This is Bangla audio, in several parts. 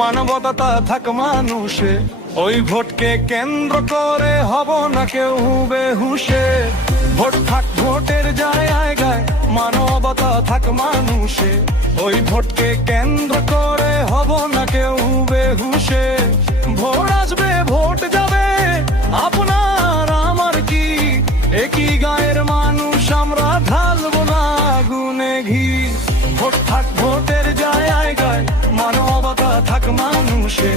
মানবতা থাক মানুষে, ওই ভোটকে কেন্দ্র করে হব না কেউ বেহুশে। ভোট থাক ভোটের জায়গায়, মানবতা থাক মানুষে, ওই ভোটকে কেন্দ্র করে হব না কেউ বেহুশে। ভোট আসবে ভোট যাবে, আপনার আমার কি একই গায়ের মানুষ, আমরা ঢালবো না আগুনে ঘি। ভোট থাক ভোটের জায়গায়, মানবতা থাক মানুষে,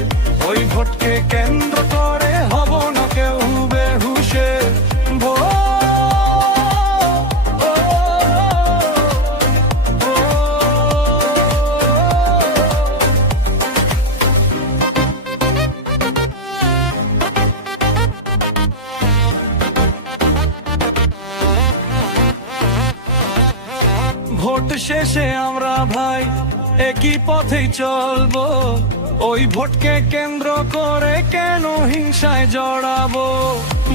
ওই ভোটকে কেন্দ্র করে হব না কেউ বেহুশে। ভোট শেষে আমরা ভাই একই পথেই চলবো, ওই ভোটকে কেন্দ্র করে কেন হিংসায় জড়াবো।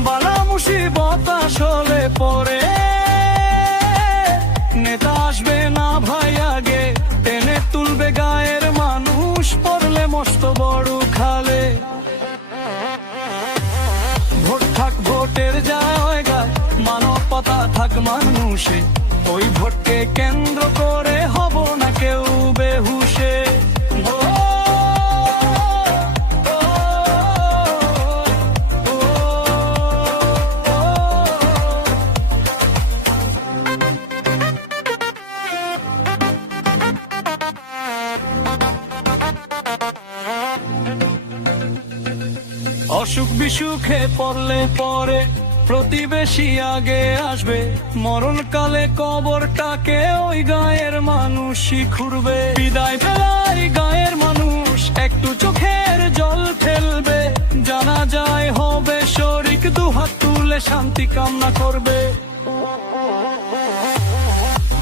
বালা মুসিবত আসলে পরে নেতা আসবে না ভাই আগে, টেনে তুলবে গায়ের মানুষ, পড়লে মস্ত বড় খালে। ভোট থাক ভোটের জায়গায়, মানবতা থাক মানুষে, ওই ভোটকে কেন্দ্র করে হব না কেউ বেহুশে। অসুখ বিসুখে পড়লে পরে প্রতিবেশী আগে আসবে, মরণকালে কবরটাকে ওই গায়ের মানুষই খুঁড়বে। বিদায় বেলায় গায়ের মানুষ একটু চোখের জল ফেলবে, জানা যায় হবে শরিক, দুহাত তুলে শান্তি কামনা করবে।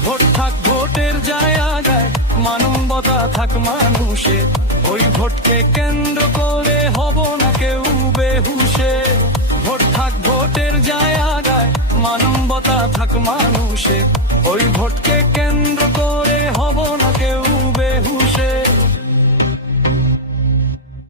ভোট থাক ভোটের জায়গায়, মানবতা থাক মানুষে, ওই ভোটকে কেন্দ্র করে হব না কেউ বেহুশে। ভোট থাক ভোটের জায়গায়, মানবতা থাক মানুষে, ওই ভোটকে কেন্দ্র